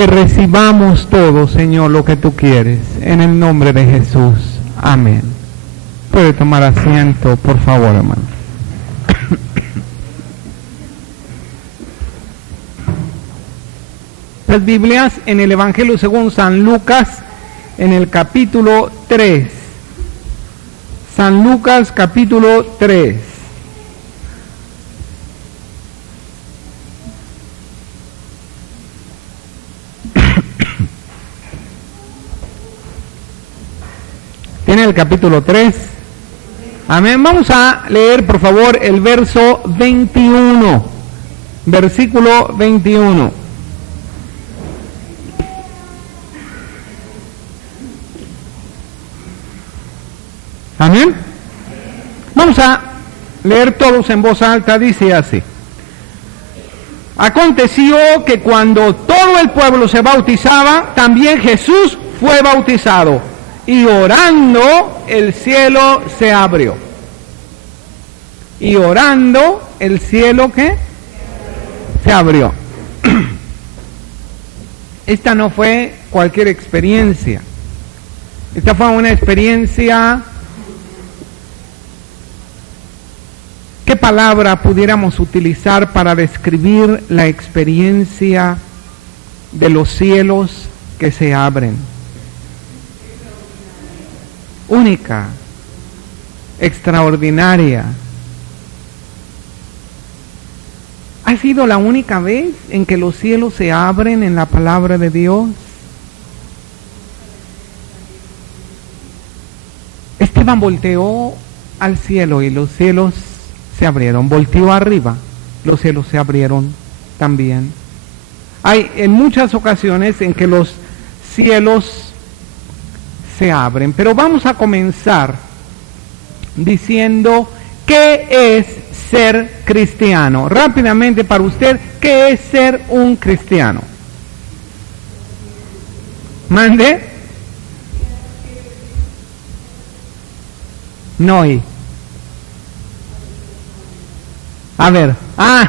que recibamos todo, Señor, lo que tú quieres. En el nombre de Jesús. Amén. Puede tomar asiento, por favor, hermano. Las Biblias en el Evangelio según San Lucas, en el capítulo 3. San Lucas, capítulo 3. Tiene el capítulo 3. Amén. Vamos a leer, por favor, el verso 21. Versículo 21. Amén. Vamos a leer todos en voz alta. Dice así: aconteció que cuando todo el pueblo se bautizaba, también Jesús fue bautizado, y orando el cielo se abrió. Y orando el cielo, ¿qué? Se abrió. Esta no fue cualquier experiencia. Esta fue una experiencia. ¿Qué palabra pudiéramos utilizar para describir la experiencia de los cielos que se abren? Única, extraordinaria. ¿Ha sido la única vez en que los cielos se abren en la palabra de Dios? Esteban volteó al cielo y los cielos se abrieron. Volteó arriba, los cielos se abrieron también. Hay en muchas ocasiones en que los cielos se abren, pero vamos a comenzar diciendo ¿qué es ser cristiano? Rápidamente para usted, ¿qué es ser un cristiano? Mande. No. A ver, a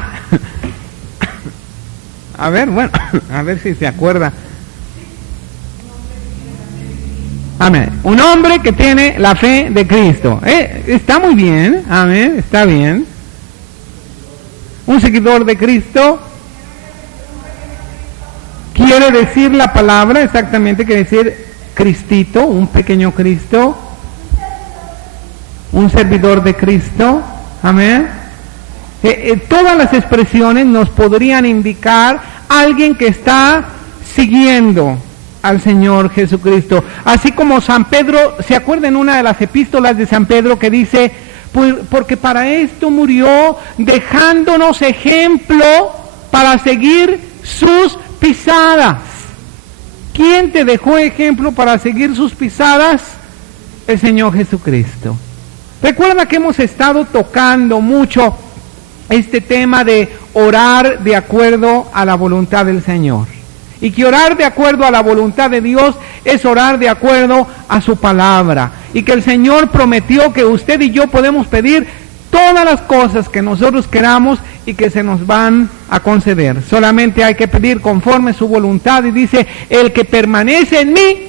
ver, bueno, a ver si se acuerda. Amén. Un hombre que tiene la fe de Cristo. Está muy bien, amén, está bien. Un seguidor de Cristo quiere decir la palabra, exactamente quiere decir Cristito, un pequeño Cristo. Un servidor de Cristo, amén. Todas las expresiones nos podrían indicar a alguien que está siguiendo al Señor Jesucristo. Así como San Pedro, ¿se acuerdan una de las epístolas de San Pedro que dice, porque para esto murió, dejándonos ejemplo para seguir sus pisadas? ¿Quién te dejó ejemplo para seguir sus pisadas? El Señor Jesucristo. Recuerda que hemos estado tocando mucho este tema de orar de acuerdo a la voluntad del Señor. Y que orar de acuerdo a la voluntad de Dios es orar de acuerdo a su palabra. Y que el Señor prometió que usted y yo podemos pedir todas las cosas que nosotros queramos y que se nos van a conceder. Solamente hay que pedir conforme su voluntad. Y dice, el que permanece en mí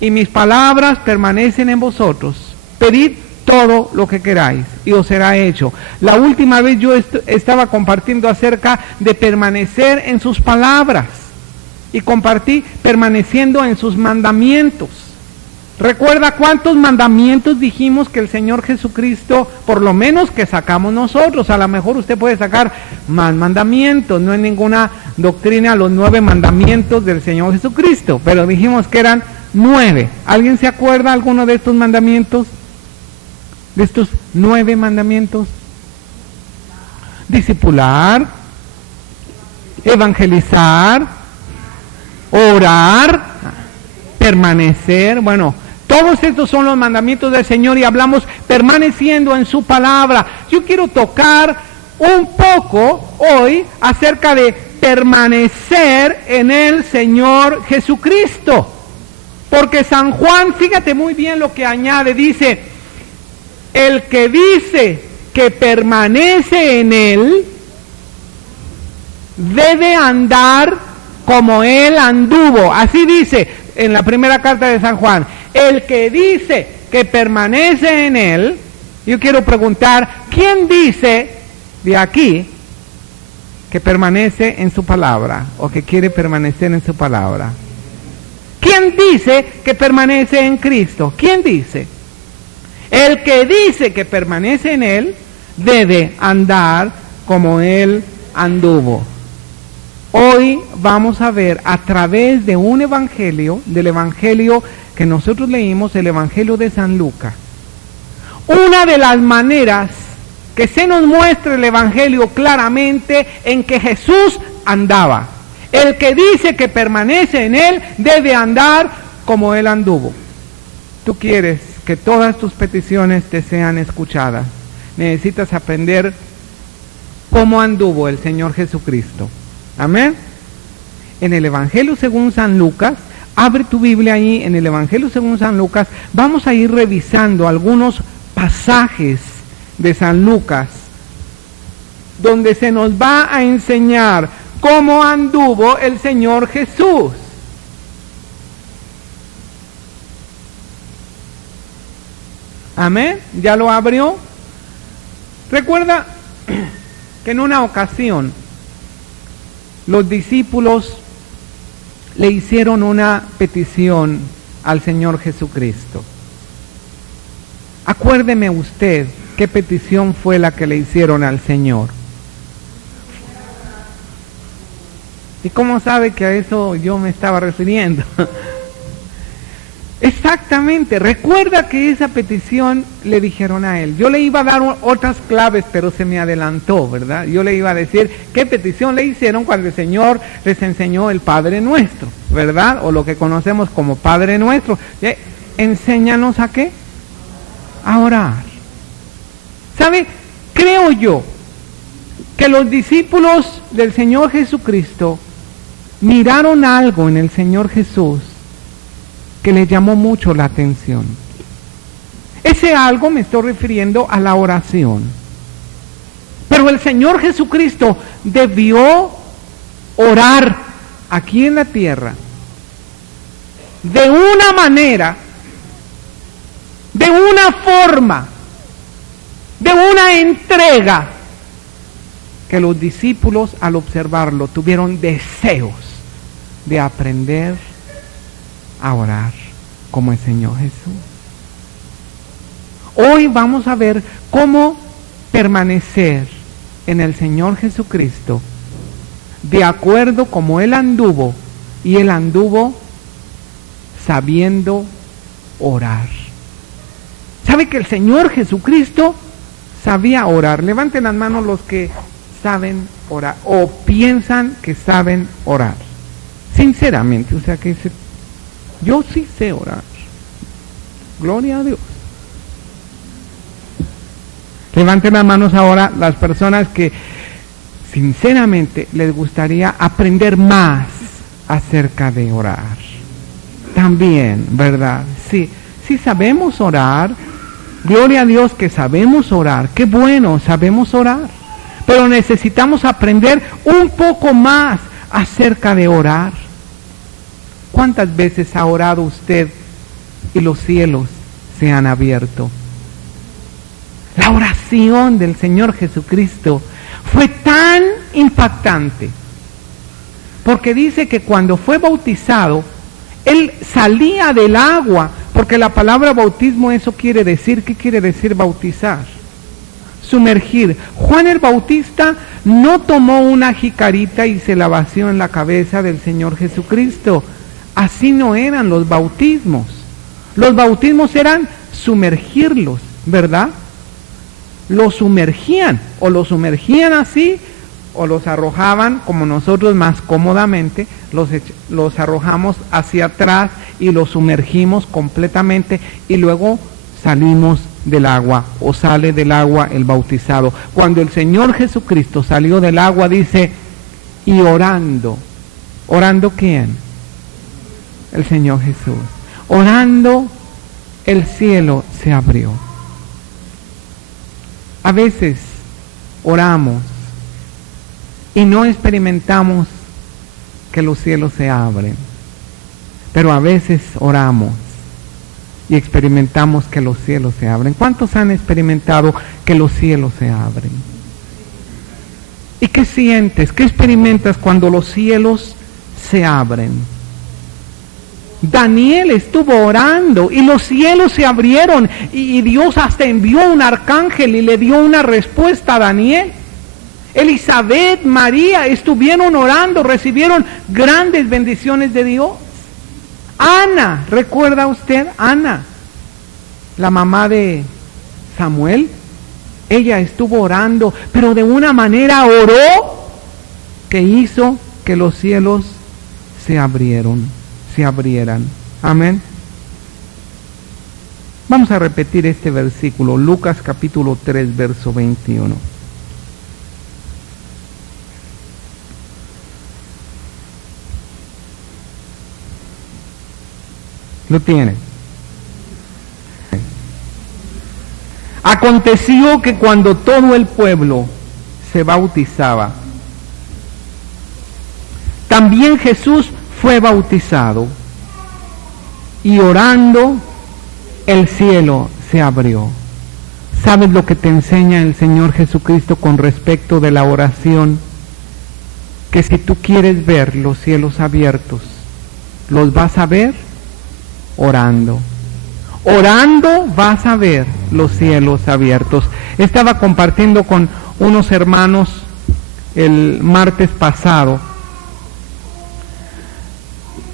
y mis palabras permanecen en vosotros, pedid todo lo que queráis y os será hecho. La última vez yo estaba compartiendo acerca de permanecer en sus palabras y compartí permaneciendo en sus mandamientos. Recuerda cuántos mandamientos dijimos que el Señor Jesucristo, por lo menos que sacamos nosotros. A lo mejor usted puede sacar más mandamientos, no hay ninguna doctrina los 9 mandamientos del Señor Jesucristo, pero dijimos que eran 9. ¿Alguien se acuerda alguno de estos mandamientos? De estos 9 mandamientos: discipular, evangelizar, orar, permanecer. Bueno, todos estos son los mandamientos del Señor y hablamos permaneciendo en su palabra. Yo quiero tocar un poco hoy acerca de permanecer en el Señor Jesucristo, porque San Juan, fíjate muy bien lo que añade, dice: el que dice que permanece en él debe andar como Él anduvo. Así dice en la primera carta de San Juan. El que dice que permanece en Él, yo quiero preguntar, ¿quién dice de aquí que permanece en su palabra o que quiere permanecer en su palabra? ¿Quién dice que permanece en Cristo? ¿Quién dice? El que dice que permanece en Él debe andar como Él anduvo. Hoy vamos a ver a través de un evangelio, del evangelio que nosotros leímos, el evangelio de San Lucas, una de las maneras que se nos muestra el evangelio claramente en que Jesús andaba. El que dice que permanece en Él debe andar como Él anduvo. Tú quieres que todas tus peticiones te sean escuchadas. Necesitas aprender cómo anduvo el Señor Jesucristo. Amén. En el Evangelio según San Lucas, abre tu Biblia ahí, en el Evangelio según San Lucas, vamos a ir revisando algunos pasajes de San Lucas, donde se nos va a enseñar cómo anduvo el Señor Jesús. Amén. ¿Ya lo abrió? Recuerda que en una ocasión los discípulos le hicieron una petición al Señor Jesucristo. Acuérdeme usted qué petición fue la que le hicieron al Señor. ¿Y cómo sabe que a eso yo me estaba refiriendo? Exactamente, recuerda que esa petición le dijeron a él. Yo le iba a dar otras claves, pero se me adelantó, ¿verdad? Yo le iba a decir qué petición le hicieron cuando el Señor les enseñó el Padre Nuestro, ¿verdad? O lo que conocemos como Padre Nuestro. Enséñanos a qué? A orar. ¿Sabe? Creo yo que los discípulos del Señor Jesucristo miraron algo en el Señor Jesús que les llamó mucho la atención. Ese algo me estoy refiriendo a la oración. Pero el Señor Jesucristo debió orar aquí en la tierra de una manera, de una forma, de una entrega, que los discípulos al observarlo tuvieron deseos de aprender a orar como el Señor Jesús. Hoy vamos a ver cómo permanecer en el Señor Jesucristo de acuerdo como Él anduvo, y Él anduvo sabiendo orar. ¿Sabe que el Señor Jesucristo sabía orar? Levanten las manos los que saben orar o piensan que saben orar. Sinceramente, o sea que yo sí sé orar. Gloria a Dios. Levanten las manos ahora las personas que sinceramente les gustaría aprender más acerca de orar. También, ¿verdad? Sí sabemos orar. Gloria a Dios que sabemos orar. Qué bueno, sabemos orar. Pero necesitamos aprender un poco más acerca de orar. ¿Cuántas veces ha orado usted y los cielos se han abierto? La oración del Señor Jesucristo fue tan impactante, porque dice que cuando fue bautizado, Él salía del agua, porque la palabra bautismo eso quiere decir, ¿qué quiere decir bautizar? Sumergir. Juan el Bautista no tomó una jicarita y se la vació en la cabeza del Señor Jesucristo. Así no eran los bautismos. Los bautismos eran sumergirlos, ¿verdad? Los sumergían, o los sumergían así, o los arrojaban como nosotros más cómodamente, los arrojamos hacia atrás y los sumergimos completamente y luego salimos del agua, o sale del agua el bautizado. Cuando el Señor Jesucristo salió del agua, dice, y orando. ¿Orando quién? El Señor Jesús. Orando, el cielo se abrió. A veces oramos y no experimentamos que los cielos se abren, pero a veces oramos y experimentamos que los cielos se abren. ¿Cuántos han experimentado que los cielos se abren? ¿Y qué sientes? ¿Qué experimentas cuando los cielos se abren? Daniel estuvo orando y los cielos se abrieron y Dios hasta envió un arcángel y le dio una respuesta a Daniel. Elizabeth, María estuvieron orando, recibieron grandes bendiciones de Dios. Ana, ¿recuerda usted? Ana, la mamá de Samuel, ella estuvo orando, pero de una manera oró que hizo que los cielos se abrieran. Amén. Vamos a repetir este versículo, Lucas capítulo 3, verso 21. ¿Lo tiene? Aconteció que cuando todo el pueblo se bautizaba, también Jesús fue bautizado, y orando el cielo se abrió. ¿Sabes lo que te enseña el Señor Jesucristo con respecto de la oración? Que si tú quieres ver los cielos abiertos, los vas a ver orando. Orando vas a ver los cielos abiertos. Estaba compartiendo con unos hermanos el martes pasado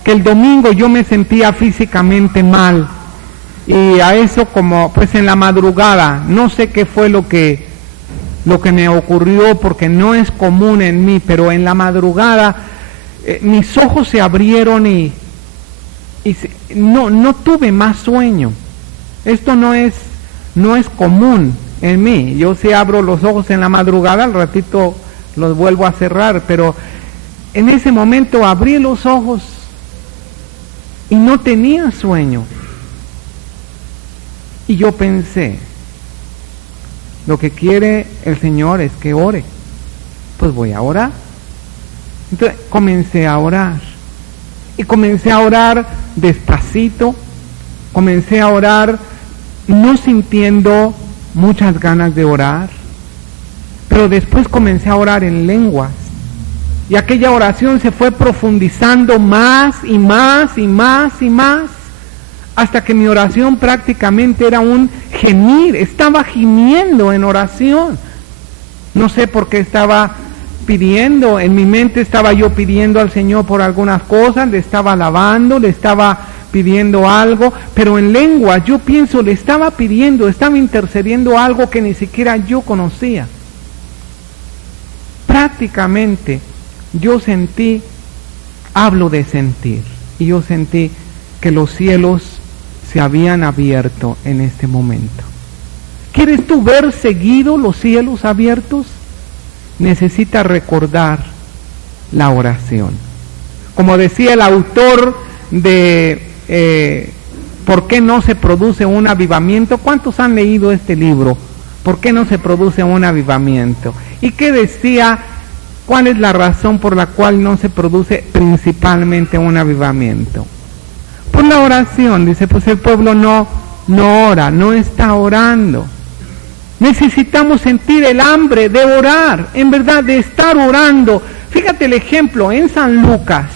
que el domingo yo me sentía físicamente mal, y a eso como pues en la madrugada, no sé qué fue lo que me ocurrió, porque no es común en mí, pero en la madrugada mis ojos se abrieron y no tuve más sueño. Esto no es común en mí. Yo sí abro los ojos en la madrugada, al ratito los vuelvo a cerrar, pero en ese momento abrí los ojos y no tenía sueño. Y yo pensé, lo que quiere el Señor es que ore. Pues voy a orar. Entonces comencé a orar. Y comencé a orar despacito. Comencé a orar no sintiendo muchas ganas de orar. Pero después comencé a orar en lenguas. Y aquella oración se fue profundizando más y más y más y más, hasta que mi oración prácticamente era un gemir. Estaba gimiendo en oración. No sé por qué estaba pidiendo. En mi mente estaba yo pidiendo al Señor por algunas cosas, le estaba alabando, le estaba pidiendo algo, pero en lengua yo pienso, le estaba pidiendo, estaba intercediendo algo que ni siquiera yo conocía. Prácticamente yo sentí, hablo de sentir, y yo sentí que los cielos se habían abierto en este momento. ¿Quieres tú ver seguido los cielos abiertos? Necesitas recordar la oración. Como decía el autor de ¿por qué no se produce un avivamiento? ¿Cuántos han leído este libro? ¿Por qué no se produce un avivamiento? ¿Y qué decía? ¿Cuál es la razón por la cual no se produce principalmente un avivamiento? Por la oración. Dice, pues el pueblo no ora, no está orando. Necesitamos sentir el hambre de orar, en verdad, de estar orando. Fíjate el ejemplo en San Lucas,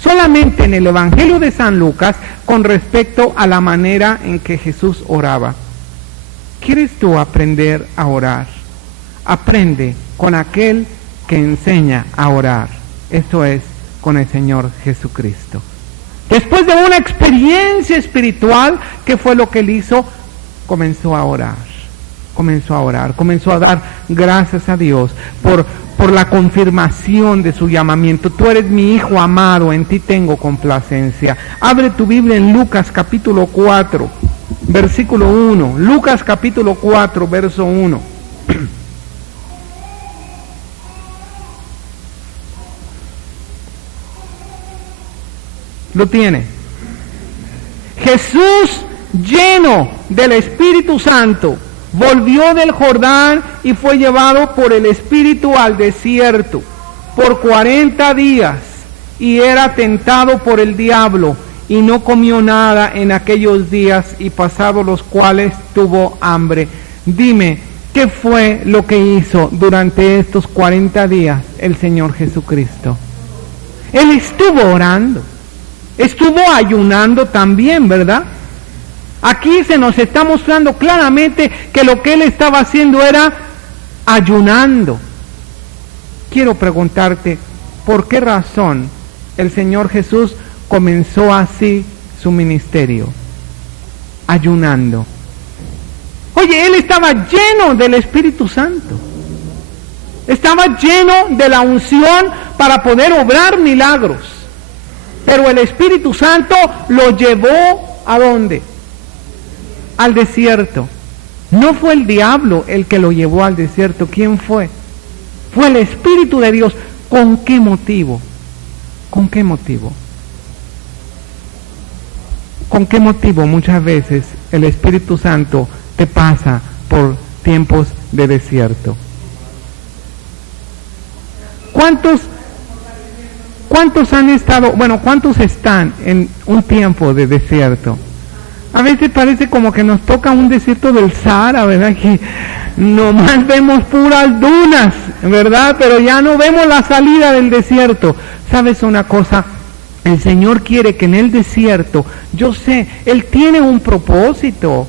solamente en el Evangelio de San Lucas, con respecto a la manera en que Jesús oraba. ¿Quieres tú aprender a orar? Aprende con aquel que enseña a orar. Esto es, con el Señor Jesucristo. Después de una experiencia espiritual, ¿qué fue lo que él hizo? Comenzó a orar, comenzó a dar gracias a Dios por la confirmación de su llamamiento. Tú eres mi Hijo amado, en ti tengo complacencia. Abre tu Biblia en Lucas capítulo 4, versículo 1. Lucas capítulo 4, verso 1. Lo tiene. Jesús, lleno del Espíritu Santo, volvió del Jordán y fue llevado por el Espíritu al desierto por 40 días y era tentado por el diablo, y no comió nada en aquellos días, y pasados los cuales tuvo hambre. Dime, ¿qué fue lo que hizo durante estos 40 días el Señor Jesucristo? Él estuvo orando, estuvo ayunando también, ¿verdad? Aquí se nos está mostrando claramente que lo que Él estaba haciendo era ayunando. Quiero preguntarte, ¿por qué razón el Señor Jesús comenzó así su ministerio? Ayunando. Oye, Él estaba lleno del Espíritu Santo. Estaba lleno de la unción para poder obrar milagros. Pero el Espíritu Santo lo llevó ¿a dónde? Al desierto. No fue el diablo el que lo llevó al desierto. ¿Quién fue? Fue el Espíritu de Dios. ¿Con qué motivo? ¿Con qué motivo? ¿Con qué motivo muchas veces el Espíritu Santo te pasa por tiempos de desierto? ¿Cuántos han estado, cuántos están en un tiempo de desierto? A veces parece como que nos toca un desierto del Sahara, ¿verdad? Que nomás vemos puras dunas, ¿verdad? Pero ya no vemos la salida del desierto. ¿Sabes una cosa? El Señor quiere que en el desierto, yo sé, Él tiene un propósito.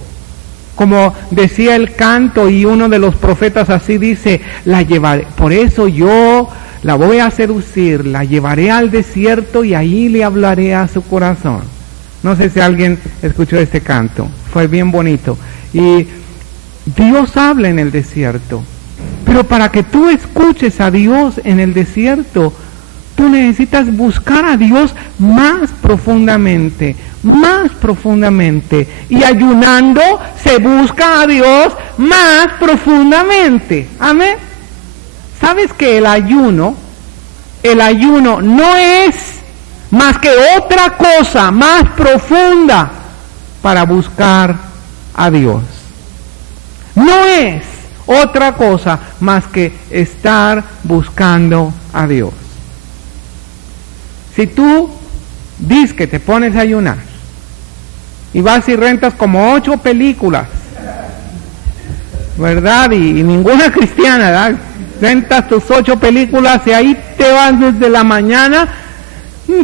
Como decía el canto, y uno de los profetas así dice, la llevaré, por eso yo la voy a seducir, la llevaré al desierto y ahí le hablaré a su corazón. No sé si alguien escuchó este canto, fue bien bonito. Y Dios habla en el desierto, pero para que tú escuches a Dios en el desierto, tú necesitas buscar a Dios más profundamente, y ayunando se busca a Dios más profundamente. Amén. ¿Sabes que el ayuno no es más que otra cosa más profunda para buscar a Dios? No es otra cosa más que estar buscando a Dios. Si tú dices que te pones a ayunar y vas y rentas como 8 películas, ¿verdad? Y ninguna cristiana, ¿verdad? Rentas tus 8 películas y ahí te vas desde la mañana,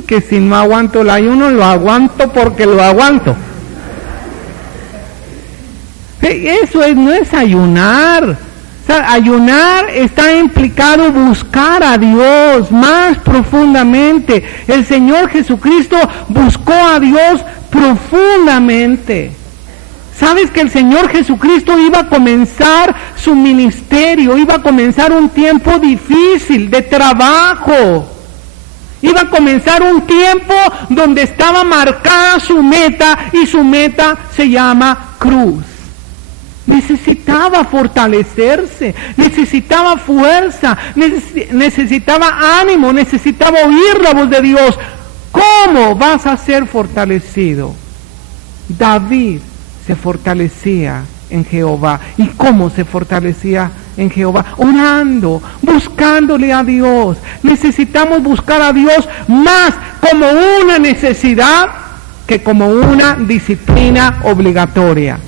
que si no aguanto el ayuno, lo aguanto porque lo aguanto. Eso no es ayunar. O sea, ayunar está implicado buscar a Dios más profundamente. El Señor Jesucristo buscó a Dios profundamente. ¿Sabes que el Señor Jesucristo iba a comenzar su ministerio? Iba a comenzar un tiempo difícil de trabajo. Iba a comenzar un tiempo donde estaba marcada su meta, y su meta se llama cruz. Necesitaba fortalecerse, necesitaba fuerza, necesitaba ánimo, necesitaba oír la voz de Dios. ¿Cómo vas a ser fortalecido? David se fortalecía en Jehová. ¿Y cómo se fortalecía en Jehová? Orando, buscándole a Dios. Necesitamos buscar a Dios más como una necesidad que como una disciplina obligatoria.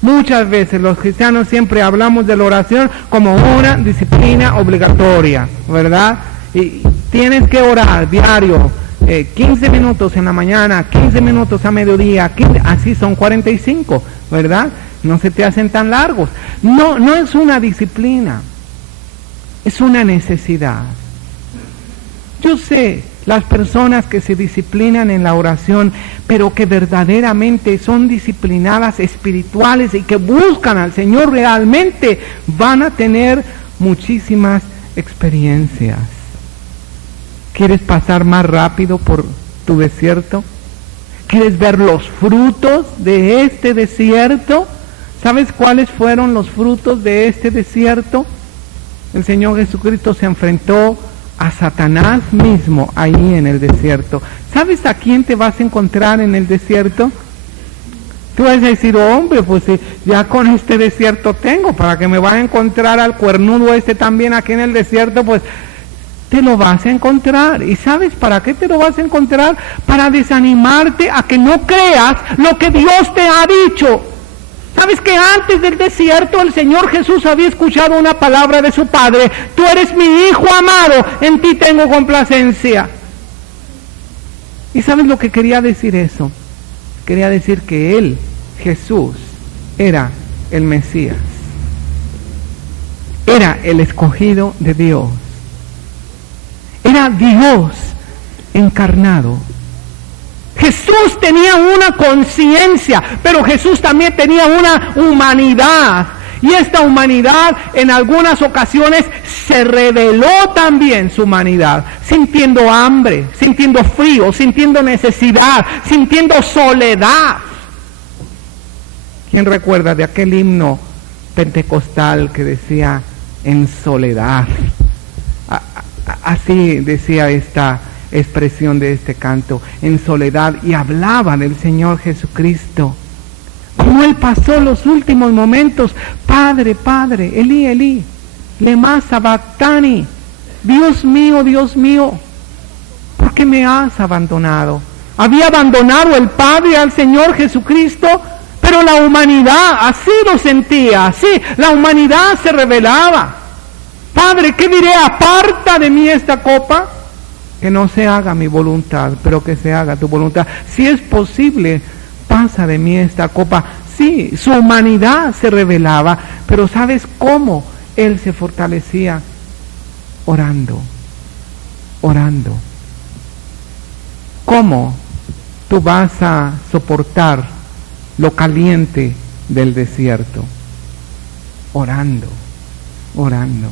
Muchas veces los cristianos siempre hablamos de la oración como una disciplina obligatoria, ¿verdad? Y tienes que orar diario, 15 minutos en la mañana, 15 minutos a mediodía, así son 45, ¿verdad? No se te hacen tan largos. No es una disciplina, es una necesidad. Yo sé, las personas que se disciplinan en la oración, pero que verdaderamente son disciplinadas espirituales y que buscan al Señor realmente, van a tener muchísimas experiencias. ¿Quieres pasar más rápido por tu desierto? ¿Quieres ver los frutos de este desierto? ¿Sabes cuáles fueron los frutos de este desierto? El Señor Jesucristo se enfrentó a Satanás mismo ahí en el desierto. ¿Sabes a quién te vas a encontrar en el desierto? Tú vas a decir, hombre, pues ya con este desierto tengo, para que me vaya a encontrar al cuernudo también aquí en el desierto, pues te lo vas a encontrar. ¿Y sabes para qué te lo vas a encontrar? Para desanimarte a que no creas lo que Dios te ha dicho. ¿Sabes que antes del desierto el Señor Jesús había escuchado una palabra de su Padre? Tú eres mi Hijo amado, en ti tengo complacencia. ¿Y sabes lo que quería decir eso? Quería decir que Él, Jesús, era el Mesías. Era el escogido de Dios. Era Dios encarnado. Jesús tenía una conciencia, pero Jesús también tenía una humanidad. Y esta humanidad en algunas ocasiones se reveló también su humanidad, sintiendo hambre, sintiendo frío, sintiendo necesidad, sintiendo soledad. ¿Quién recuerda de aquel himno pentecostal que decía en soledad? Así decía esta expresión de este canto, en soledad, y hablaba del Señor Jesucristo. Como Él pasó los últimos momentos, Padre, Padre, Elí, Elí, lema sabactani, Dios mío, ¿por qué me has abandonado? Había abandonado el Padre al Señor Jesucristo, pero la humanidad así lo sentía, así, la humanidad se rebelaba. Padre, ¿qué diré? Aparta de mí esta copa, que no se haga mi voluntad, pero que se haga tu voluntad. Si es posible, pasa de mí esta copa. Sí, su humanidad se rebelaba, pero ¿sabes cómo Él se fortalecía? Orando, orando. ¿Cómo tú vas a soportar lo caliente del desierto? Orando, orando.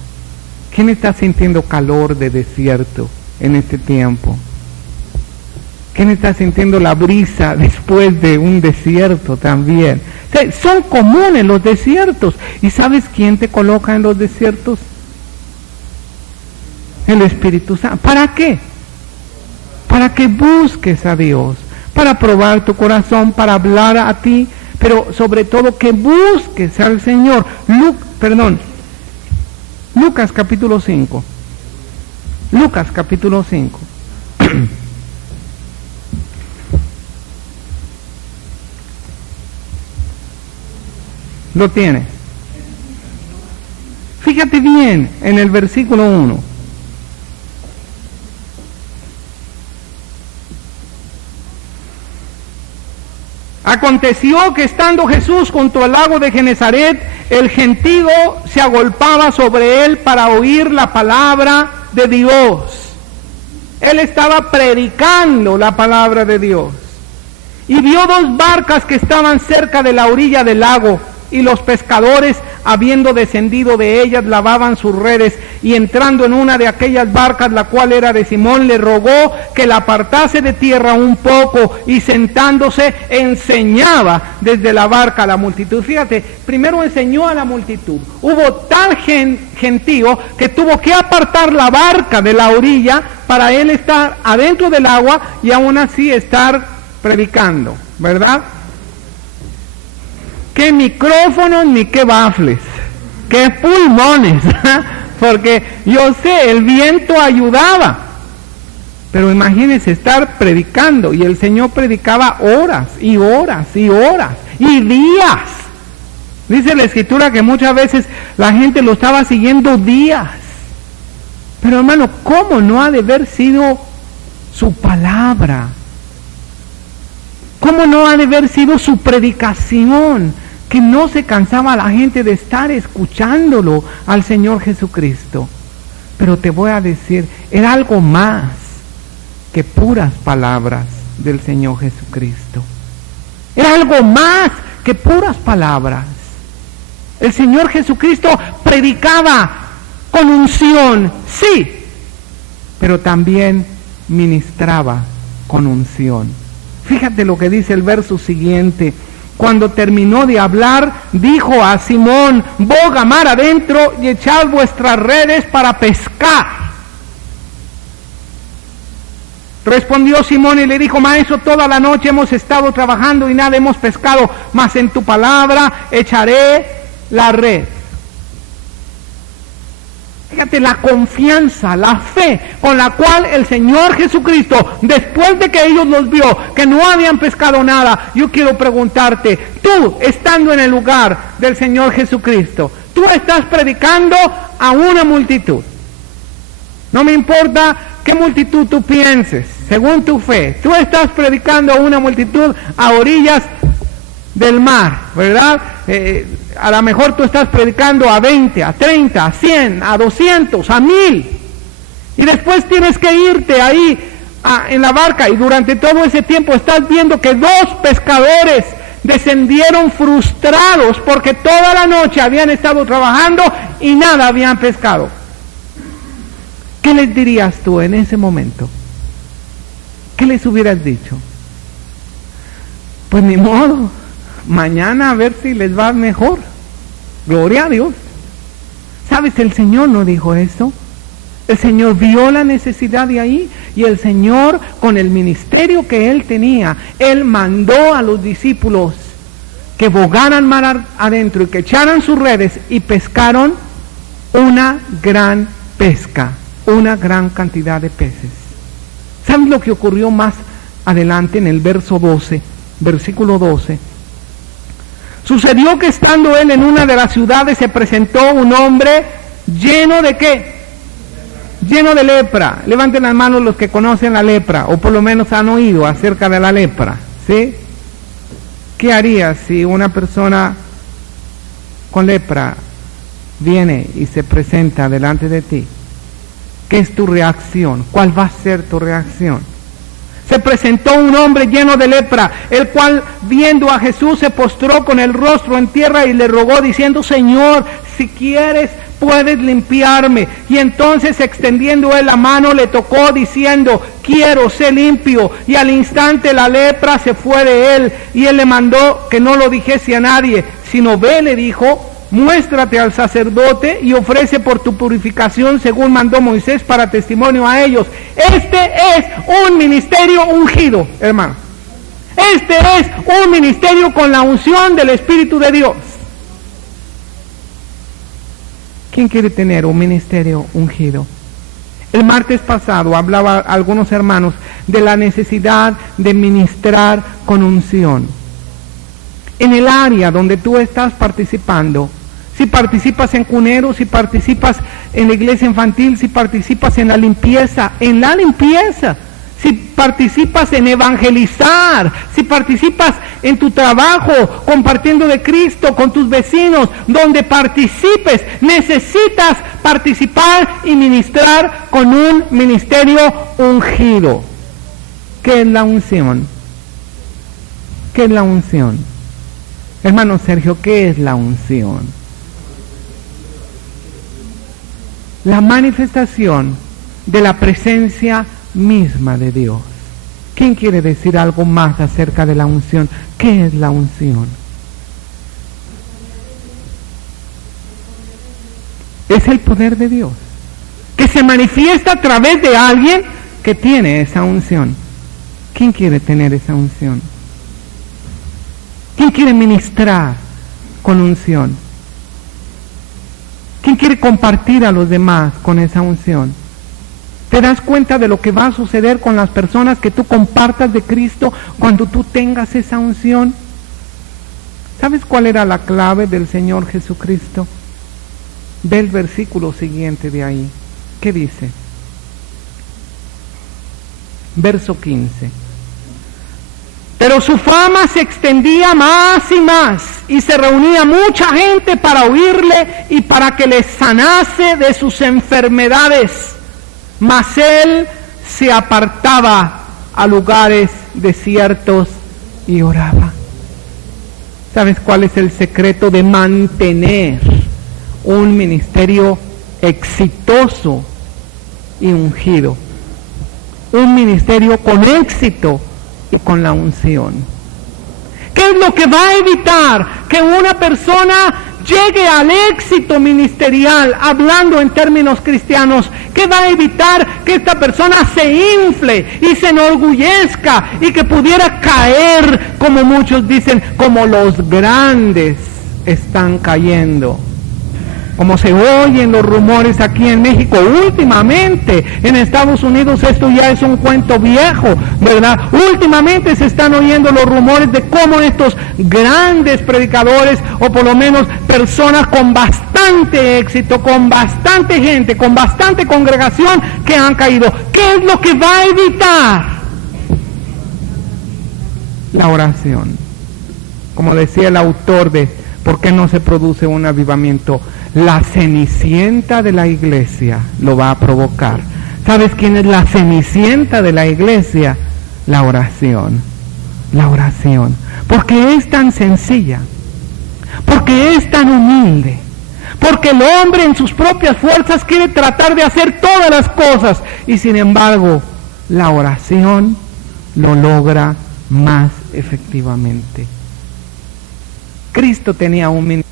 ¿Quién está sintiendo calor de desierto en este tiempo? ¿Quién está sintiendo la brisa después de un desierto también? O sea, son comunes los desiertos. ¿Y sabes quién te coloca en los desiertos? El Espíritu Santo. ¿Para qué? Para que busques a Dios, para probar tu corazón, para hablar a ti, pero sobre todo que busques al Señor. Lucas capítulo 5. Lucas capítulo 5. ¿Lo tiene? Fíjate bien en el versículo 1. Aconteció que estando Jesús junto al lago de Genezaret, el gentío se agolpaba sobre él para oír la palabra de Dios. Él estaba predicando la palabra de Dios. Y vio dos barcas que estaban cerca de la orilla del lago, y los pescadores, habiendo descendido de ellas, lavaban sus redes, y entrando en una de aquellas barcas, la cual era de Simón, le rogó que la apartase de tierra un poco, y sentándose enseñaba desde la barca a la multitud. Fíjate, primero enseñó a la multitud. Hubo tal gentío que tuvo que apartar la barca de la orilla para él estar adentro del agua y aún así estar predicando, ¿verdad? Qué micrófonos ni qué bafles, qué pulmones, porque yo sé, el viento ayudaba, pero imagínense estar predicando, y el Señor predicaba horas y horas y horas y días. Dice la Escritura que muchas veces la gente lo estaba siguiendo días. Pero hermano, ¿cómo no ha de haber sido su palabra? ¿Cómo no ha de haber sido su predicación? Que no se cansaba la gente de estar escuchándolo al Señor Jesucristo. Pero te voy a decir, era algo más que puras palabras del Señor Jesucristo. Era algo más que puras palabras. El Señor Jesucristo predicaba con unción, sí, pero también ministraba con unción. Fíjate lo que dice el verso siguiente. Cuando terminó de hablar, dijo a Simón: boga mar adentro y echad vuestras redes para pescar. Respondió Simón y le dijo: Maestro, toda la noche hemos estado trabajando y nada hemos pescado, mas en tu palabra echaré la red. Fíjate la confianza, la fe con la cual el Señor Jesucristo, después de que ellos los vio, que no habían pescado nada, yo quiero preguntarte, tú estando en el lugar del Señor Jesucristo, tú estás predicando a una multitud. No me importa qué multitud tú pienses, según tu fe, tú estás predicando a una multitud a orillas del mar, ¿verdad? A lo mejor tú estás predicando a 20, a 30, a 100, a 200, a 1000. Y después tienes que irte ahí en la barca y durante todo ese tiempo estás viendo que 2 pescadores descendieron frustrados porque toda la noche habían estado trabajando y nada habían pescado. ¿Qué les dirías tú en ese momento? ¿Qué les hubieras dicho? Pues ni modo, mañana a ver si les va mejor. Gloria a Dios. ¿Sabes? El Señor no dijo eso. El Señor vio la necesidad de ahí y el Señor, con el ministerio que Él tenía, Él mandó a los discípulos que bogaran mar adentro y que echaran sus redes y pescaron una gran pesca, una gran cantidad de peces. ¿Sabes lo que ocurrió más adelante en el verso 12, versículo 12? Sucedió que estando él en una de las ciudades se presentó un hombre lleno de ¿qué? Lleno de lepra. Levanten las manos los que conocen la lepra, o por lo menos han oído acerca de la lepra, ¿sí? ¿Qué harías si una persona con lepra viene y se presenta delante de ti? ¿Qué es tu reacción? ¿Cuál va a ser tu reacción? Se presentó un hombre lleno de lepra, el cual viendo a Jesús se postró con el rostro en tierra y le rogó diciendo: Señor, si quieres puedes limpiarme. Y entonces extendiendo él la mano le tocó diciendo: quiero, sé limpio. Y al instante la lepra se fue de él y él le mandó que no lo dijese a nadie, sino ve, le dijo, muéstrate al sacerdote y ofrece por tu purificación según mandó Moisés para testimonio a ellos. Este es un ministerio ungido, hermano. Este es un ministerio con la unción del Espíritu de Dios. ¿Quién quiere tener un ministerio ungido? El martes pasado hablaba a algunos hermanos de la necesidad de ministrar con unción. En el área donde tú estás participando, si participas en cuneros, si participas en la iglesia infantil, si participas en la limpieza, si participas en evangelizar, si participas en tu trabajo, compartiendo de Cristo con tus vecinos, donde participes, necesitas participar y ministrar con un ministerio ungido. ¿Qué es la unción? ¿Qué es la unción? Hermano Sergio, ¿qué es la unción? La manifestación de la presencia misma de Dios. ¿Quién quiere decir algo más acerca de la unción? ¿Qué es la unción? Es el poder de Dios que se manifiesta a través de alguien que tiene esa unción. ¿Quién quiere tener esa unción? ¿Quién quiere ministrar con unción? ¿Quién quiere compartir a los demás con esa unción? ¿Te das cuenta de lo que va a suceder con las personas que tú compartas de Cristo cuando tú tengas esa unción? ¿Sabes cuál era la clave del Señor Jesucristo? Ve el versículo siguiente de ahí. ¿Qué dice? Verso 15. Pero su fama se extendía más y más, y se reunía mucha gente para oírle y para que les sanase de sus enfermedades. Mas él se apartaba a lugares desiertos y oraba. ¿Sabes cuál es el secreto de mantener un ministerio exitoso y ungido? Un ministerio con éxito y con la unción. ¿Qué es lo que va a evitar que una persona llegue al éxito ministerial, hablando en términos cristianos? ¿Qué va a evitar que esta persona se infle y se enorgullezca y que pudiera caer, como muchos dicen, como los grandes están cayendo? como se oyen los rumores aquí en México, últimamente en Estados Unidos esto ya es un cuento viejo, ¿verdad? Últimamente se están oyendo los rumores de cómo estos grandes predicadores, o por lo menos personas con bastante éxito, con bastante gente, con bastante congregación, que han caído. ¿Qué es lo que va a evitar? La oración. Como decía el autor de ¿por qué no se produce un avivamiento? La cenicienta de la iglesia lo va a provocar. ¿Sabes quién es la cenicienta de la iglesia? La oración. La oración. Porque es tan sencilla. Porque es tan humilde. Porque el hombre en sus propias fuerzas quiere tratar de hacer todas las cosas. Y sin embargo, la oración lo logra más efectivamente. Cristo tenía un ministerio.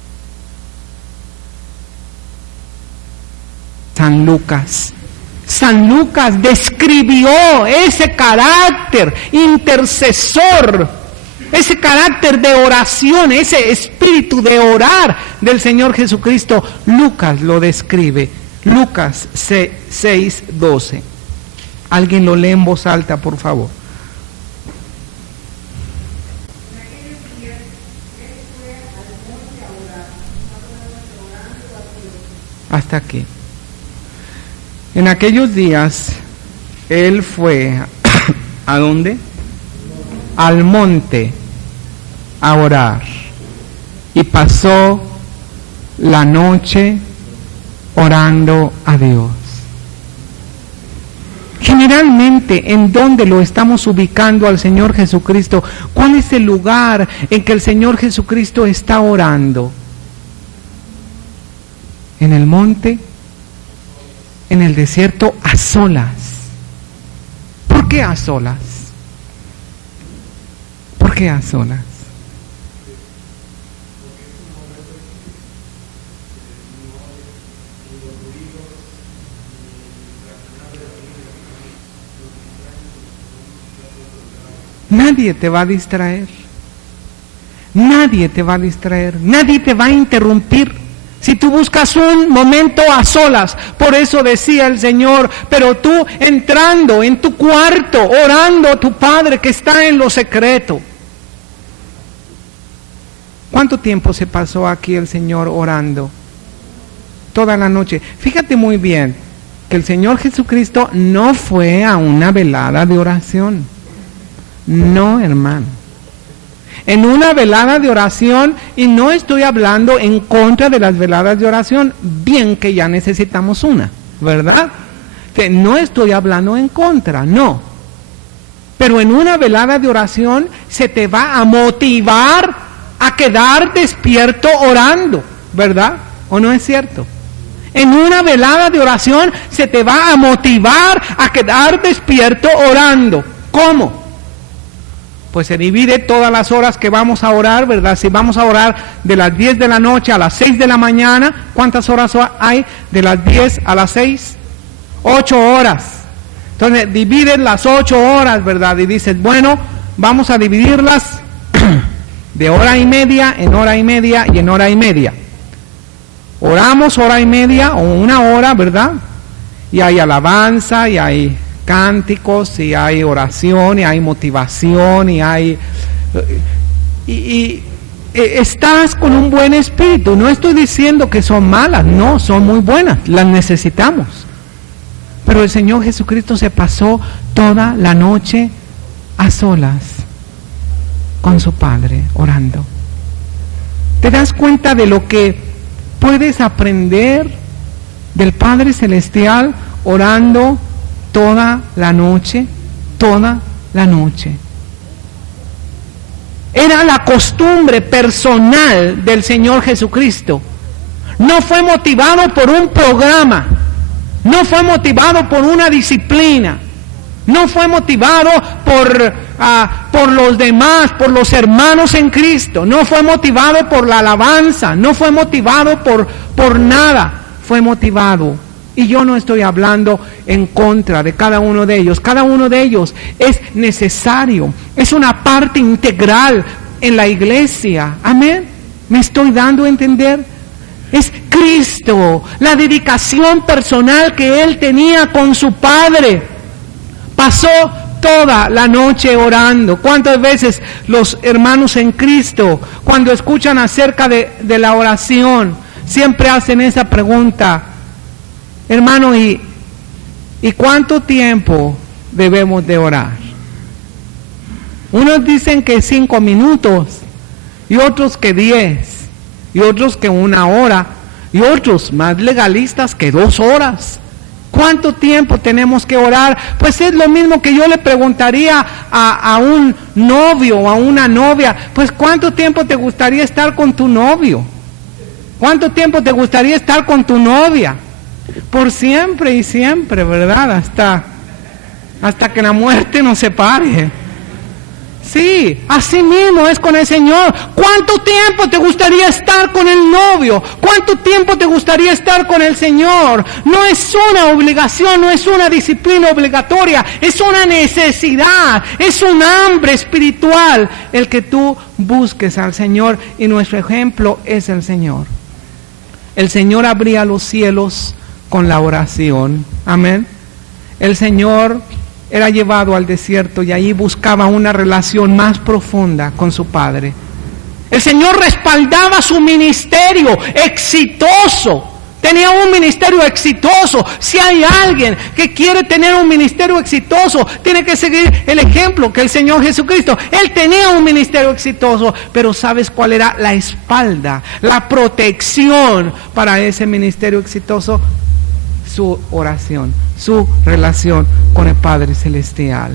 San Lucas describió ese carácter intercesor, ese carácter de oración, ese espíritu de orar del Señor Jesucristo. Lucas lo describe. Lucas 6:12. Alguien lo lee en voz alta, por favor. Hasta aquí. En aquellos días, él fue, ¿a dónde? Al monte a orar. Y pasó la noche orando a Dios. Generalmente, ¿en dónde lo estamos ubicando al Señor Jesucristo? ¿Cuál es el lugar en que el Señor Jesucristo está orando? En el monte, en el desierto, a solas. ¿Por qué a solas? ¿Por qué a solas? Nadie te va a distraer. Nadie te va a distraer. Nadie te va a interrumpir. Si tú buscas un momento a solas, por eso decía el Señor, pero tú entrando en tu cuarto, orando a tu Padre que está en lo secreto. ¿Cuánto tiempo se pasó aquí el Señor orando? Toda la noche. Fíjate muy bien que el Señor Jesucristo no fue a una velada de oración. No, hermano. En una velada de oración, y no estoy hablando en contra de las veladas de oración, bien que ya necesitamos una, ¿verdad? Que no estoy hablando en contra, no. Pero en una velada de oración se te va a motivar a quedar despierto orando, ¿verdad? ¿O no es cierto? En una velada de oración se te va a motivar a quedar despierto orando. ¿Cómo? Pues se divide todas las horas que vamos a orar, ¿verdad? Si vamos a orar de las 10 de la noche a las 6 de la mañana, ¿cuántas horas hay? De las 10 a las 6, 8 horas. Entonces divides las 8 horas, ¿verdad? Y dices, bueno, vamos a dividirlas de hora y media en hora y media y en hora y media. Oramos hora y media o una hora, ¿verdad? Y hay alabanza y hay cánticos, y hay oración, y hay motivación, y hay... estás con un buen espíritu. No estoy diciendo que son malas, no, son muy buenas, las necesitamos. Pero el Señor Jesucristo se pasó toda la noche a solas con su Padre, orando. ¿Te das cuenta de lo que puedes aprender del Padre Celestial orando toda la noche? Toda la noche. Era la costumbre personal del Señor Jesucristo. No fue motivado por un programa, no fue motivado por una disciplina, no fue motivado por los demás, por los hermanos en Cristo, no fue motivado por la alabanza, no fue motivado por nada, fue motivado. Y yo no estoy hablando en contra de cada uno de ellos. Cada uno de ellos es necesario, es una parte integral en la iglesia. Amén. ¿Me estoy dando a entender? Es Cristo, la dedicación personal que Él tenía con su Padre. Pasó toda la noche orando. ¿Cuántas veces los hermanos en Cristo, cuando escuchan acerca de la oración, siempre hacen esa pregunta? Hermano, ¿y cuánto tiempo debemos de orar? Unos dicen que 5 minutos, y otros que 10, y otros que 1 hora, y otros más legalistas que 2 horas. ¿Cuánto tiempo tenemos que orar? Pues es lo mismo que yo le preguntaría a un novio o a una novia. Pues ¿cuánto tiempo te gustaría estar con tu novio? ¿Cuánto tiempo te gustaría estar con tu novia? Por siempre y siempre, ¿verdad? Hasta que la muerte nos separe. Sí, así mismo es con el Señor. ¿Cuánto tiempo te gustaría estar con el novio? ¿Cuánto tiempo te gustaría estar con el Señor? No es una obligación, no es una disciplina obligatoria, es una necesidad, es un hambre espiritual el que tú busques al Señor, y nuestro ejemplo es el Señor. El Señor abría los cielos con la oración. Amén. El Señor era llevado al desierto y ahí buscaba una relación más profunda con su Padre. El Señor respaldaba su ministerio exitoso. Tenía un ministerio exitoso. Si hay alguien que quiere tener un ministerio exitoso, tiene que seguir el ejemplo que el Señor Jesucristo. Él tenía un ministerio exitoso, pero ¿sabes cuál era la espalda, la protección para ese ministerio exitoso? Su oración, su relación con el Padre Celestial.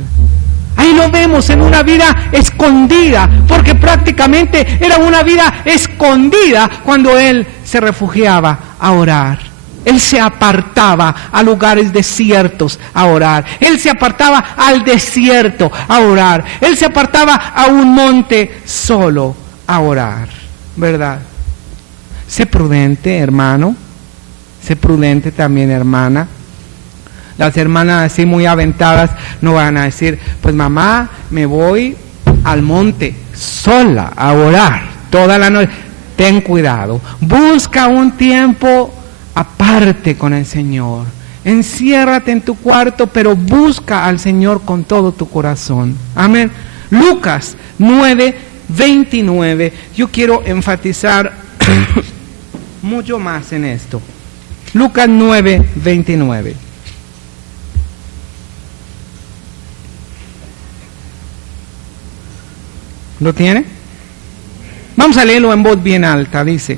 Ahí lo vemos en una vida escondida, porque prácticamente era una vida escondida cuando Él se refugiaba a orar. Él se apartaba a lugares desiertos a orar. Él se apartaba al desierto a orar. Él se apartaba a un monte solo a orar, ¿verdad? Sé prudente, hermano. Sé prudente también, hermana. Las hermanas así muy aventadas no van a decir, pues mamá, me voy al monte sola a orar toda la noche. Ten cuidado, busca un tiempo aparte con el Señor. Enciérrate en tu cuarto, pero busca al Señor con todo tu corazón. Amén. Lucas 9:29. Yo quiero enfatizar mucho más en esto. Lucas 9:29. ¿Lo tiene? Vamos a leerlo en voz bien alta. Dice: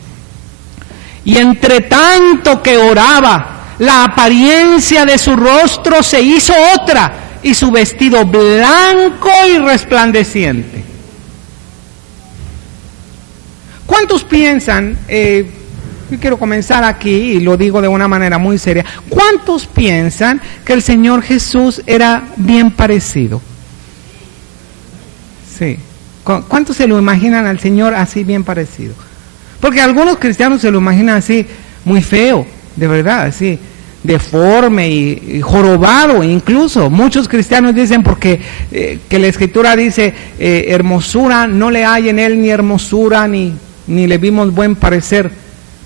y entre tanto que oraba, la apariencia de su rostro se hizo otra, y su vestido blanco y resplandeciente. ¿Cuántos piensan, yo quiero comenzar aquí y lo digo de una manera muy seria, ¿cuántos piensan que el Señor Jesús era bien parecido? Sí. ¿Cuántos se lo imaginan al Señor así bien parecido? Porque algunos cristianos se lo imaginan así muy feo, de verdad, así deforme y jorobado incluso. Muchos cristianos dicen porque que la Escritura dice hermosura, no le hay en él ni hermosura ni le vimos buen parecer.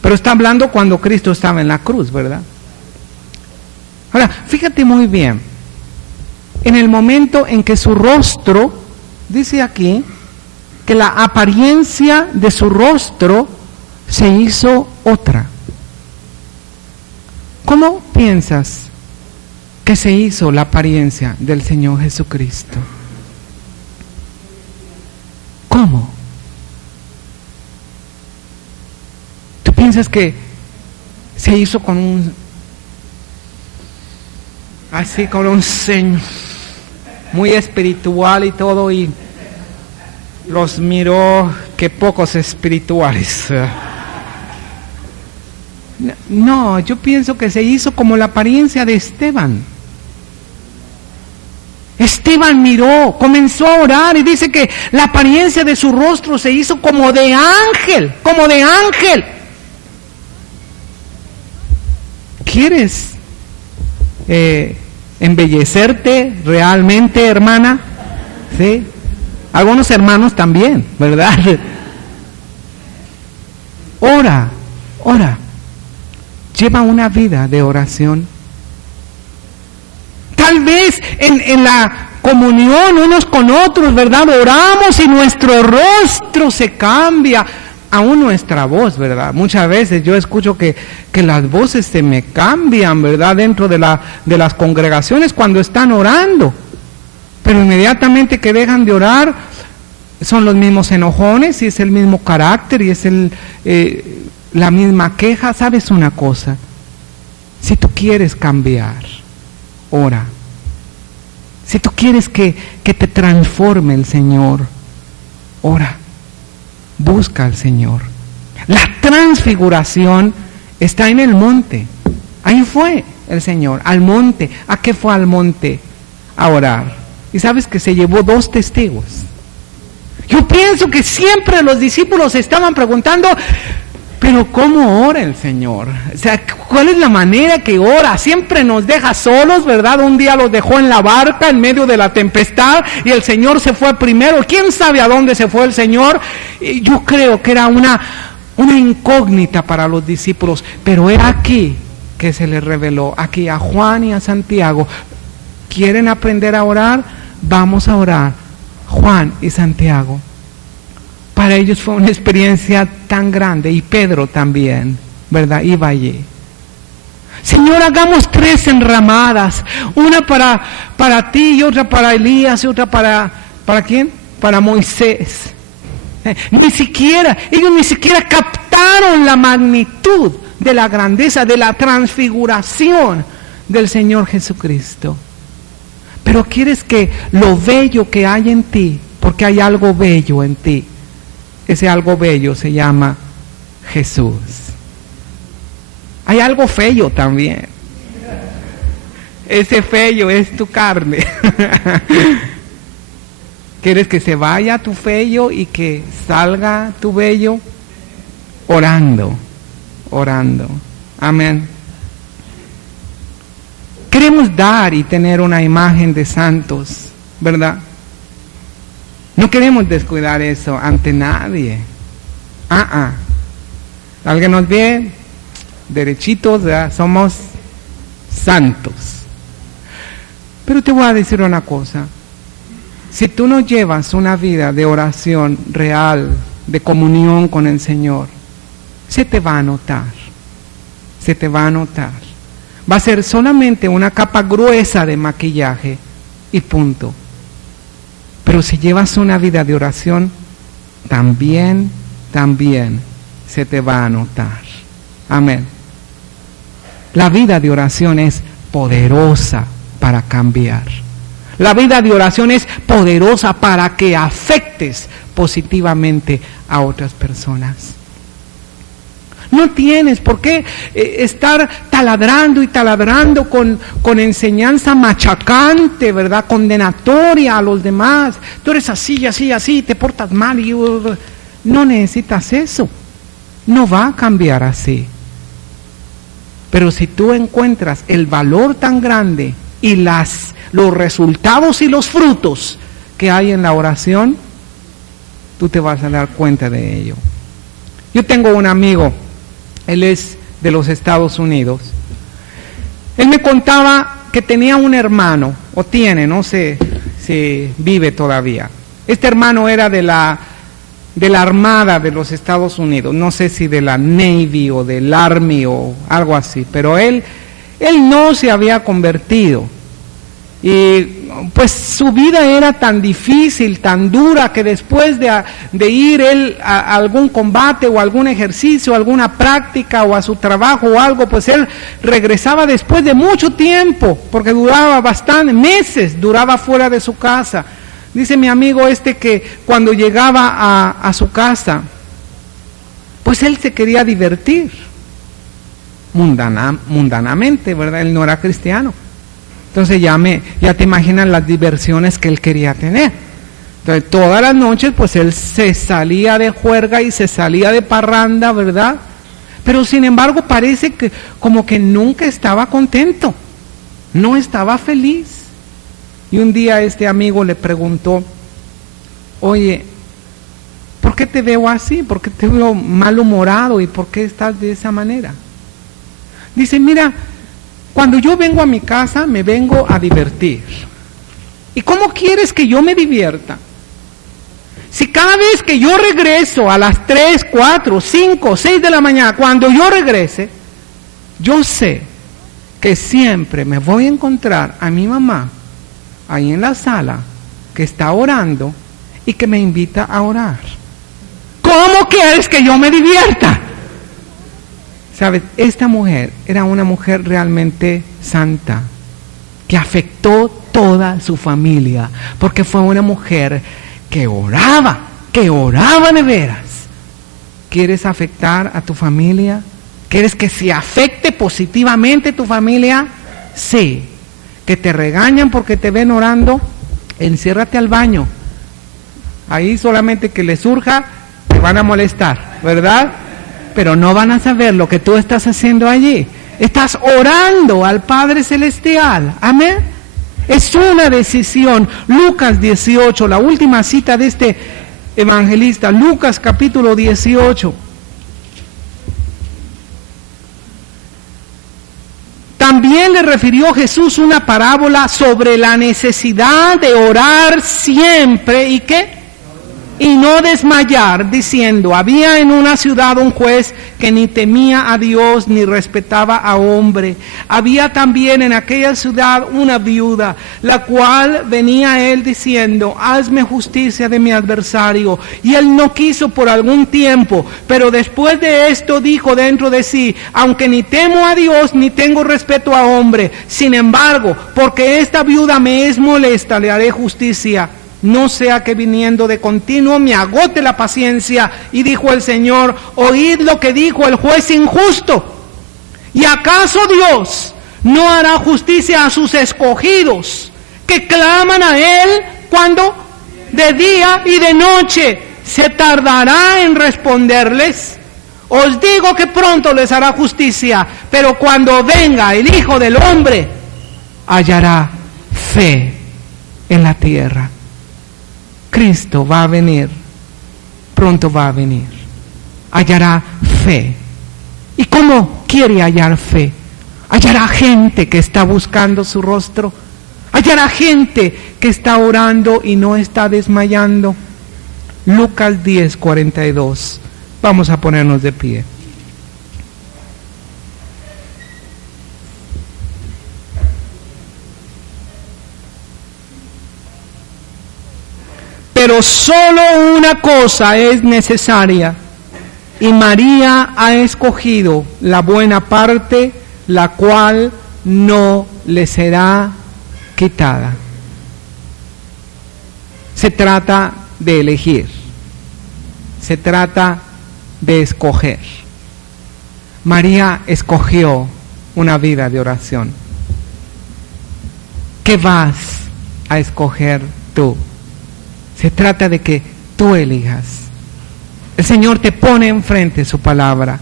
Pero está hablando cuando Cristo estaba en la cruz, ¿verdad? Ahora, fíjate muy bien, en el momento en que su rostro, dice aquí, que la apariencia de su rostro se hizo otra. ¿Cómo piensas que se hizo la apariencia del Señor Jesucristo? ¿Cómo? ¿Tú piensas que se hizo con un ceño muy espiritual y todo, y los miró, que pocos espirituales? No, yo pienso que se hizo como la apariencia de Esteban. Esteban miró, comenzó a orar y dice que la apariencia de su rostro se hizo como de ángel, como de ángel. ¿Quieres embellecerte realmente, hermana? ¿Sí? Algunos hermanos también, ¿verdad? Ora ora, lleva una vida de oración. Tal vez en la comunión unos con otros, ¿verdad? Oramos y nuestro rostro se cambia, aún nuestra voz, ¿verdad? Muchas veces yo escucho que las voces se me cambian, ¿verdad? Dentro de las congregaciones cuando están orando. Pero inmediatamente que dejan de orar, son los mismos enojones y es el mismo carácter y es la misma queja. ¿Sabes una cosa? Si tú quieres cambiar, ora. Si tú quieres que te transforme el Señor, ora. Busca al Señor. La transfiguración está en el monte. Ahí fue el Señor, al monte. ¿A qué fue al monte? A orar. Y sabes que se llevó 2 testigos. Yo pienso que siempre los discípulos estaban preguntando, pero ¿cómo ora el Señor? O sea, ¿cuál es la manera que ora? Siempre nos deja solos, ¿verdad? Un día los dejó en la barca en medio de la tempestad y el Señor se fue primero. ¿Quién sabe a dónde se fue el Señor? Yo creo que era una incógnita para los discípulos, pero era aquí que se les reveló, aquí a Juan y a Santiago. ¿Quieren aprender a orar? Vamos a orar. Juan y Santiago. Para ellos fue una experiencia tan grande, y Pedro también, ¿verdad? Iba allí. Señor, hagamos 3 enramadas, una para ti y otra para Elías y otra ¿para quién? Para Moisés. Ellos ni siquiera captaron la magnitud de la grandeza, de la transfiguración del Señor Jesucristo. Pero quieres que lo bello que hay en ti, porque hay algo bello en ti, ese algo bello se llama Jesús. Hay algo feo también. Ese feo es tu carne. ¿Quieres que se vaya tu feo y que salga tu bello? Orando. Amén. Queremos dar y tener una imagen de santos, ¿verdad? No queremos descuidar eso ante nadie. Alguien nos ve derechitos, ¿verdad? Somos santos. Pero te voy a decir una cosa. Si tú no llevas una vida de oración real, de comunión con el Señor, se te va a notar. Va a ser solamente una capa gruesa de maquillaje y punto. Pero si llevas una vida de oración, también se te va a notar. Amén. La vida de oración es poderosa para cambiar. La vida de oración es poderosa para que afectes positivamente a otras personas. No tienes por qué estar taladrando y taladrando con enseñanza machacante, ¿verdad? Condenatoria a los demás. Tú eres así, te portas mal. No necesitas eso. No va a cambiar así. Pero si tú encuentras el valor tan grande y los resultados y los frutos que hay en la oración, tú te vas a dar cuenta de ello. Yo tengo un amigo. Él es de los Estados Unidos. Él me contaba que tenía un hermano, o tiene, no sé si vive todavía. Este hermano era de la Armada de los Estados Unidos, no sé si de la Navy o del Army o algo así, pero él no se había convertido. Y pues su vida era tan difícil, tan dura, que después de ir él a algún combate o algún ejercicio, alguna práctica o a su trabajo o algo, pues él regresaba después de mucho tiempo, porque duraba bastante, meses duraba fuera de su casa. Dice mi amigo que cuando llegaba a su casa, pues él se quería divertir, mundanamente, ¿verdad? Él no era cristiano. Entonces ya te imaginas las diversiones que él quería tener. Entonces todas las noches pues él se salía de juerga y se salía de parranda, ¿verdad? Pero sin embargo parece que como que nunca estaba contento, no estaba feliz. Y un día este amigo le preguntó, oye, ¿por qué te veo así? ¿Por qué te veo malhumorado? ¿Y por qué estás de esa manera? Dice, mira, cuando yo vengo a mi casa me vengo a divertir. ¿Y cómo quieres que yo me divierta? Si cada vez que yo regreso a las 3, 4, 5, 6 de la mañana, cuando yo regrese, yo sé que siempre me voy a encontrar a mi mamá ahí en la sala, que está orando y que me invita a orar. ¿Cómo quieres que yo me divierta? ¿Sabes? Esta mujer era una mujer realmente santa, que afectó toda su familia, porque fue una mujer que oraba de veras. ¿Quieres afectar a tu familia? ¿Quieres que se afecte positivamente tu familia? Sí. ¿Que te regañan porque te ven orando? Enciérrate al baño. Ahí solamente que les surja, te van a molestar, ¿verdad? Pero no van a saber lo que tú estás haciendo allí. Estás orando al Padre Celestial. Amén. Es una decisión. Lucas 18, la última cita de este evangelista, Lucas capítulo 18. También le refirió Jesús una parábola sobre la necesidad de orar siempre y ¿qué? Y no desmayar, diciendo, había en una ciudad un juez que ni temía a Dios ni respetaba a hombre. Había también en aquella ciudad una viuda, la cual venía a él diciendo, hazme justicia de mi adversario. Y él no quiso por algún tiempo, pero después de esto dijo dentro de sí, aunque ni temo a Dios ni tengo respeto a hombre, sin embargo, porque esta viuda me es molesta, le haré justicia. No sea que viniendo de continuo me agote la paciencia. Y dijo el Señor, oíd lo que dijo el juez injusto. ¿Y acaso Dios no hará justicia a sus escogidos, que claman a Él cuando de día y de noche? ¿Se tardará en responderles? Os digo que pronto les hará justicia, pero cuando venga el Hijo del Hombre, hallará fe en la tierra. Cristo va a venir, pronto va a venir, hallará fe. ¿Y cómo quiere hallar fe? Hallará gente que está buscando su rostro, hallará gente que está orando y no está desmayando. Lucas 10:42, vamos a ponernos de pie. Pero solo una cosa es necesaria, y María ha escogido la buena parte, la cual no le será quitada. Se trata de elegir, se trata de escoger. María escogió una vida de oración. ¿Qué vas a escoger tú? Se trata de que tú elijas. El Señor te pone enfrente su palabra.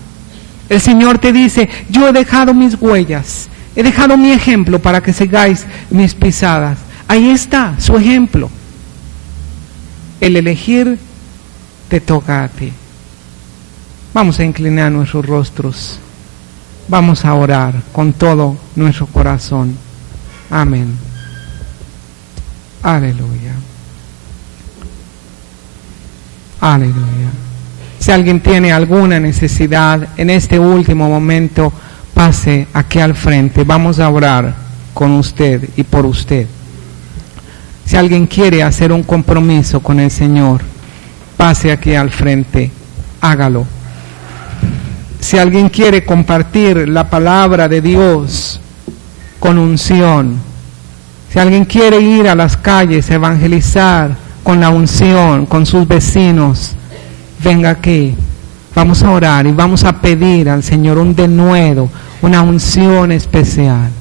El Señor te dice, yo he dejado mis huellas, he dejado mi ejemplo para que sigáis mis pisadas. Ahí está su ejemplo. El elegir te toca a ti. Vamos a inclinar nuestros rostros. Vamos a orar con todo nuestro corazón. Amén. Aleluya. Aleluya. Si alguien tiene alguna necesidad en este último momento, pase aquí al frente. Vamos a orar con usted y por usted. Si alguien quiere hacer un compromiso con el Señor, pase aquí al frente, hágalo. Si alguien quiere compartir la palabra de Dios con unción, si alguien quiere ir a las calles, evangelizar con la unción, con sus vecinos, venga aquí. Vamos a orar y vamos a pedir al Señor un denuedo, una unción especial.